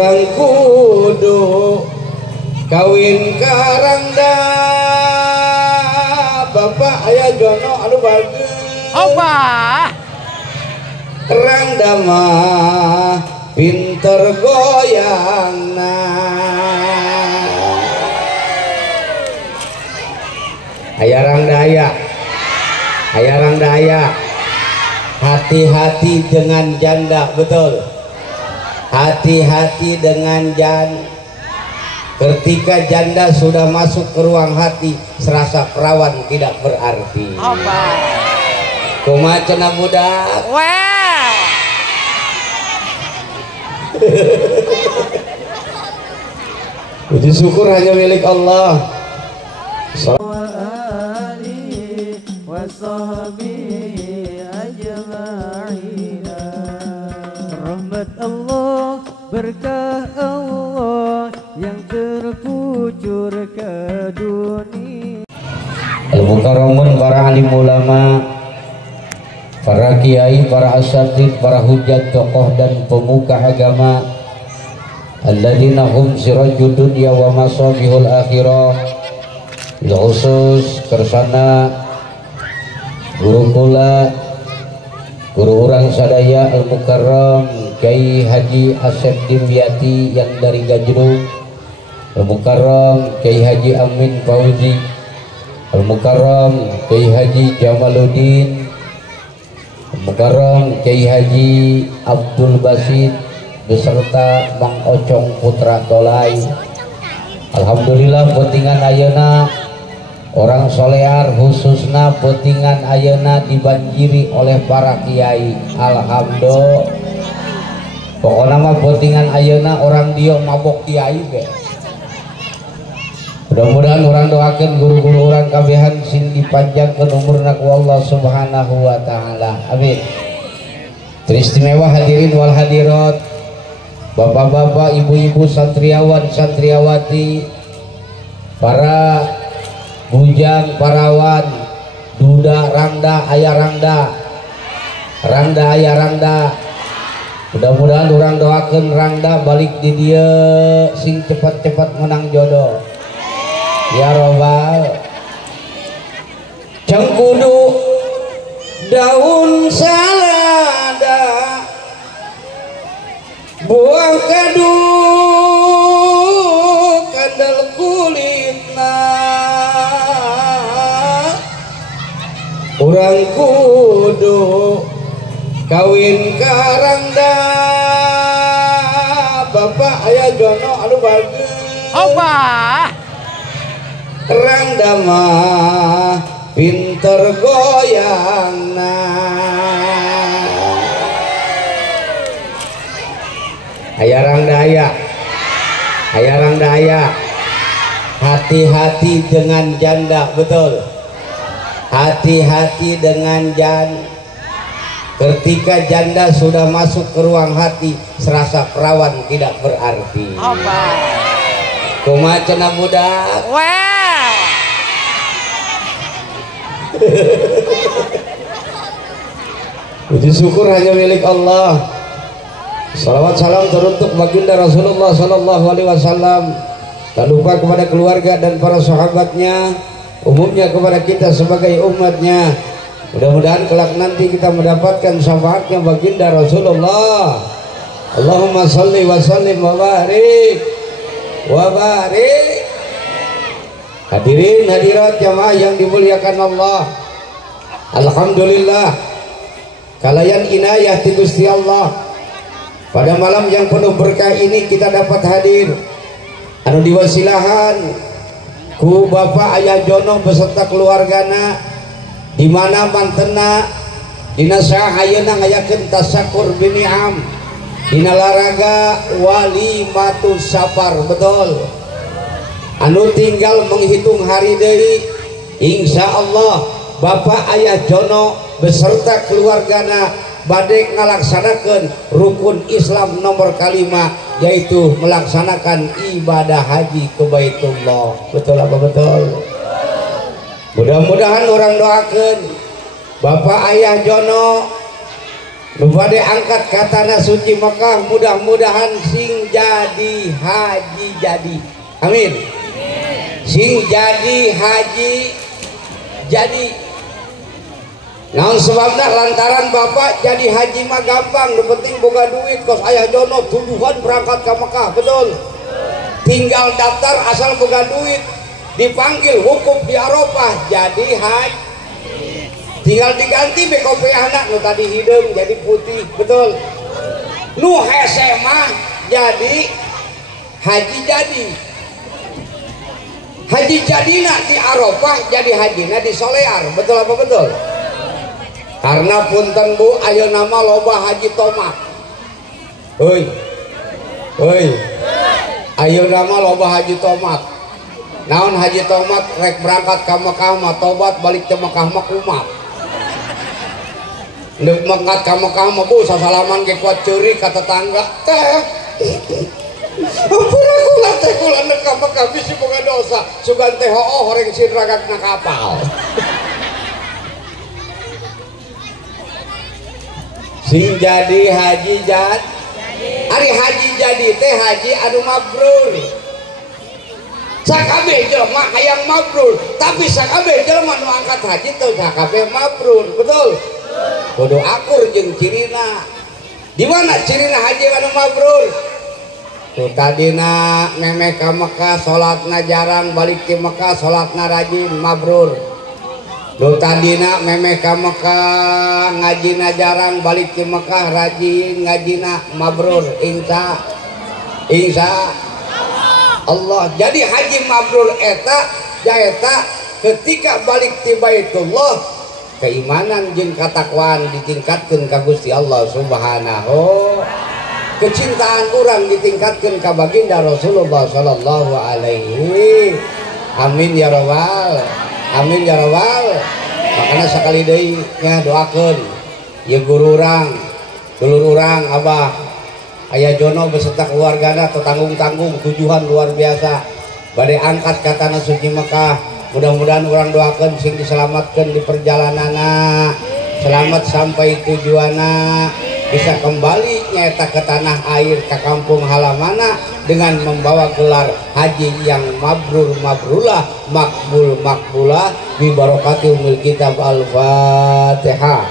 urang kudu kawin karangda bapak aya jono anu bagus Opa rangda mah pinter goyangna aya rangda aya hati-hati dengan janda betul hati-hati dengan janda. Ketika janda sudah masuk ke ruang hati, serasa perawan tidak berarti. Apa? Kumaha cenah budak? Well. Puji syukur hanya milik Allah. Rahmat Allah, berkah Allah yang terkucur ke dunia. Al-Mukarramun, para alim ulama, para kiai, para asatidz, para hujat, tokoh dan pemuka agama, alladzina hum sirajud dunya wa masabihul akhirah. Bil khusus kersana guru kula, guru urang sadaya Al-Mukarram Kiai Haji Asep Dimyati yang dari Gajrung, Al-Mukarram Kiai Haji Amin Fauzi, Al-Mukarram Kiai Haji Jamaluddin, Al-Mukarram Kiai Haji Abdul Basit beserta Mang Ocong Putra Tolai. Alhamdulillah pentingan ayeuna orang solear khususna pentingan ayeuna dibanjiri oleh para kiai. Alhamdulillah. Pokoknya mah pentingan ayeuna orang dia mabok kiai ge. Mudah-mudahan orang doakan guru-guru orang kabehan sin dipanjangkan umurna ku Allah Subhanahu wa taala. Amin. Teristimewa hadirin wal hadirat, bapak-bapak, ibu-ibu, santriawan, santriawati, para bujang, parawan, duda, rangda, ayah rangda, rangda, ayah rangda. Mudah-mudahan orang doakan rangda balik di dia sing cepat-cepat menang jodoh. Ya robbal. Cengkudu daun salada buah kadu kandel kulitna urang kudu kawin karangda bapak aya jono anu bagus Opa rangda mah pinter goyangna aya rangda aya hati-hati dengan janda betul hati-hati dengan janda. Ketika janda sudah masuk ke ruang hati, serasa perawan tidak berarti. Apa? Kumaha cenah budak? Well. Puji syukur hanya milik Allah. Salawat salam teruntuk baginda Rasulullah Sallallahu Alaihi Wasallam. Tak lupa kepada keluarga dan para sahabatnya, umumnya kepada kita sebagai umatnya. Mudah-mudahan kelak nanti kita mendapatkan syafaatnya baginda Rasulullah. Allahumma salli wa sallim wa barik wa barik. Hadirin hadirat jamaah yang dimuliakan Allah, alhamdulillah kalayan inayah ti Gusti Allah. Pada malam yang penuh berkah ini kita dapat hadir anu diwasilahan ku Bapak Ayah Jono beserta keluargana, di mana mantena dina saha ayeuna ngayakeun tasyakur bini'am, dina laraga walimatus safar betul. Anu tinggal menghitung hari deui, insyaallah Bapak Ayah Jono beserta keluargana bade ngalaksanakeun rukun Islam nomor kalima, yaitu melaksanakan ibadah haji ke Baitullah. Betul apa betul? Mudah-mudahan orang doakan Bapak Ayah Jono Bade angkat katana suci Mekah, mudah-mudahan sing jadi haji jadi. Amin. Sing jadi haji jadi. Naon sebabna lantaran bapak jadi haji mah gampang, nu penting boga duit. Kos ayah jono tujuan berangkat ke Mekah, betul. Tinggal daftar asal boga duit, dipanggil wukuf di Arafah jadi haji. Tinggal diganti BKP anak nu tadi hidung jadi putih, betul. Nu hese mah jadi haji jadi. Haji jadina di Arafah jadi hajina di Solear, betul apa betul? Karena punten Bu, ayo nama loba haji tomat. Hoi. Ayo nama loba haji tomat. Naon haji tomat rek berangkat ka Mekah mah tobat balik ke Mekah mah kumat. Neuk mangkat ka Mekah mah Bu sasalaman ge kuat ceurik ka tetangga. Teh. Ampun aku lah teh kula neuk ka Mekah bisi boga dosa. Sugan teh hooh horeng sinragakna kapal. Sing jadi haji jadi. Ari haji jadi teh haji anu mabrur. Sakabeh jelema hayang mabrur, tapi sakabeh jelema nu angkat haji teu sakabeh mabrur, betul? Kudu akur jeung cirina. Di mana cirina haji anu mabrur? Tuh tadina memeh ka Mekah salatna jarang, balik ke Mekah salatna rajin mabrur. Tuh tadina memeh ka Mekah ngajina jarang, balik ke Mekah rajin ngajina mabrur. Insya Allah. Jadi haji mabrur eta jaeta ketika balik ti Baitullah keimanan jeung katakwaan ditingkatkeun ka Gusti Allah Subhanahu. Kecintaan urang ditingkatkeun ka baginda Rasulullah sallallahu alaihi. Amin ya rabbal. Amin ya rabbal. Makanya sekali deui nya doakeun ieu guru urang, dulur urang Abah Ayah Jono beserta keluargana tertanggung-tanggung tujuan luar biasa bade angkat katana suci Mekah. Mudah-mudahan orang doakan sing diselamatkan di perjalananna, selamat sampai tujuanna, bisa kembali nyata ke tanah air ke kampung halamana dengan membawa gelar haji yang mabrur mabrullah, makbul makbulah bi barakati umul kitab al-Fatihah.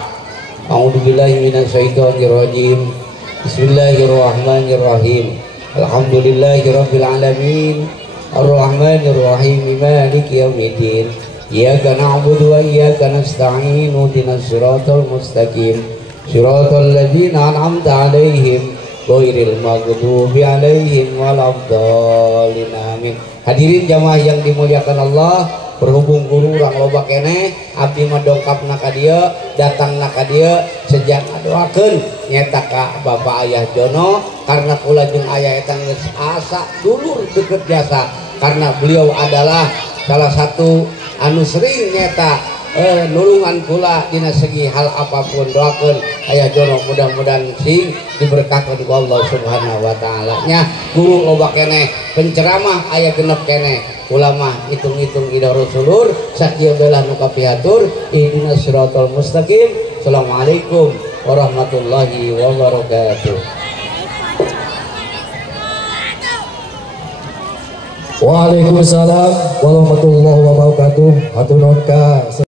A'udzubillahi minasyaitonir rajim. Bismillahirrahmanirrahim. Alhamdulillahirabbil alamin. Ar-Rahmanir Rahim. Maliki yaumiddin. Iyyaka na'budu wa iyyaka nasta'in. Ihdinas siratal mustaqim. Siratal ladzina an'amta 'alaihim ghairil maghdubi 'alaihim waladdallin. Amin. Hadirin jamaah yang dimuliakan Allah, berhubung guru urang loba keneh abdi mah dongkapna ka dieu, datangna ka dieu sejak ngadoakeun nyata ka Bapak Ayah Jono karena kula jeung Ayah eta geus asa dulur deukeut jasa karena beliau adalah salah satu anu sering nyata nulungan kula dina segi hal apapun. Doakeun Ayah Jono mudah-mudahan sing diberkahkeun ku Allah Subhanahu wa taala nya. Guru loba keneh, penceramah aya genep keneh, ulama hitung-hitung ida rasulur sakieu belah nu kapihatur ihdinas siratal mustaqim. Assalamualaikum warahmatullahi wabarakatuh. Waalaikumsalam warahmatullahi wabarakatuh. Hatur nuhun ka